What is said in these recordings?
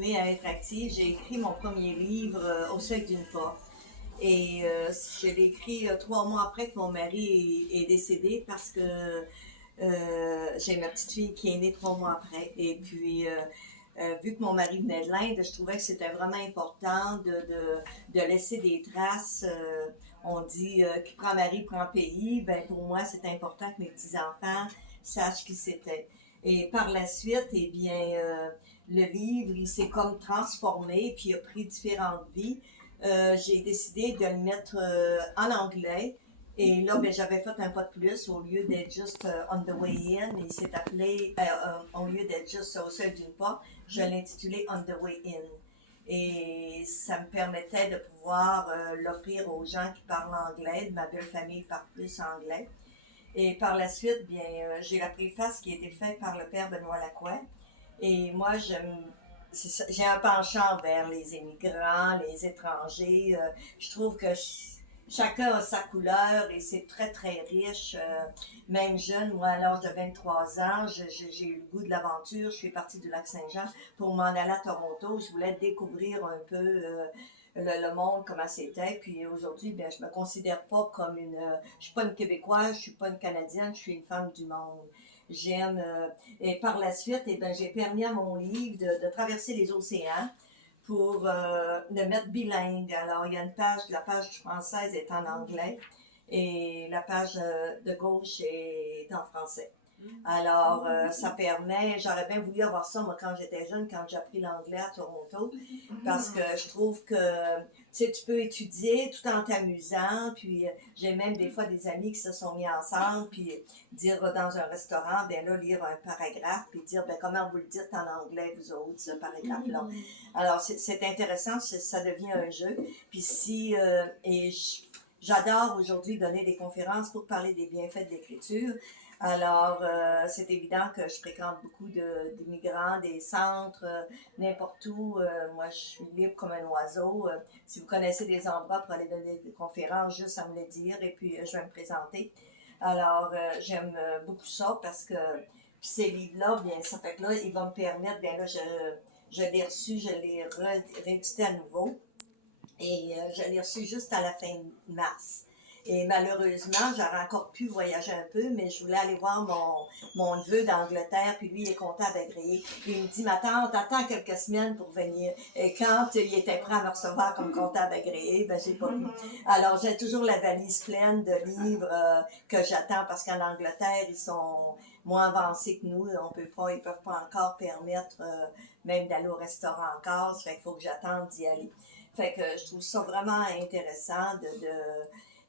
À être active, j'ai écrit mon premier livre au seuil d'une porte. Et je l'ai écrit 3 mois après que mon mari est décédé parce que j'ai ma petite fille qui est née 3 mois après. Et puis, vu que mon mari venait de l'Inde, je trouvais que c'était vraiment important de laisser des traces. On dit qui prend mari prend pays. Ben, pour moi, c'est important que mes petits-enfants sachent qui c'était. Et par la suite, eh bien, le livre, il s'est comme transformé, puis il a pris différentes vies. J'ai décidé de le mettre en anglais. Et là, ben, j'avais fait un pas de plus. Au lieu d'être juste On the Way In, il s'est appelé, au lieu d'être juste au seuil d'une porte, je l'ai intitulé On the Way In. Et ça me permettait de pouvoir l'offrir aux gens qui parlent anglais. Ma belle famille parle plus anglais. Et par la suite, bien, j'ai la préface qui a été faite par le père Benoît Lacroix. Et moi, j'ai un penchant vers les immigrants, les étrangers. Je trouve que chacun a sa couleur et c'est très, très riche. Même jeune, moi, à l'âge de 23 ans, j'ai eu le goût de l'aventure. Je suis partie du Lac-Saint-Jean pour m'en aller à Toronto. Je voulais découvrir un peu le monde, comment c'était. Puis aujourd'hui, ben, je me considère pas comme je suis pas une Québécoise, je suis pas une Canadienne, je suis une femme du monde. J'aime. Et par la suite, eh ben, j'ai permis à mon livre de traverser les océans pour le mettre bilingue. Alors, il y a une page, la page française est en anglais et la page de gauche est en français. Alors, ça permet, j'aurais bien voulu avoir ça, moi, quand j'étais jeune, quand j'ai appris l'anglais à Toronto, parce que je trouve que, tu sais, tu peux étudier tout en t'amusant, puis j'ai même des fois des amis qui se sont mis ensemble, puis dire dans un restaurant, ben là, lire un paragraphe, puis dire, ben comment vous le dites en anglais, vous autres, ce paragraphe-là. Alors, c'est intéressant, ça devient un jeu, puis j'adore aujourd'hui donner des conférences pour parler des bienfaits de l'écriture. Alors, c'est évident que je fréquente beaucoup d'immigrants, des centres, n'importe où. Moi, je suis libre comme un oiseau. Si vous connaissez des endroits pour aller donner des conférences, juste à me le dire et puis je vais me présenter. Alors, j'aime beaucoup ça parce que puis ces livres-là, bien, ça fait que là, ils vont me permettre, bien là, je l'ai reçu, je l'ai réédité à nouveau. Et je l'ai reçu juste à la fin de mars. Et malheureusement, j'aurais encore pu voyager un peu, mais je voulais aller voir mon neveu d'Angleterre, puis lui, il est comptable agréé. Puis il me dit, ma tante, attends quelques semaines pour venir. Et quand il était prêt à me recevoir comme comptable agréé, ben j'ai pas pu. Alors, j'ai toujours la valise pleine de livres que j'attends, parce qu'en Angleterre, ils sont moins avancés que nous. Ils peuvent pas encore permettre même d'aller au restaurant encore. Ça fait qu'il faut que j'attende d'y aller. Fait que je trouve ça vraiment intéressant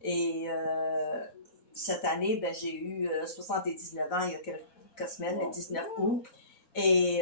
et cette année, ben, j'ai eu 79 ans il y a quelques semaines, le 19 août. Et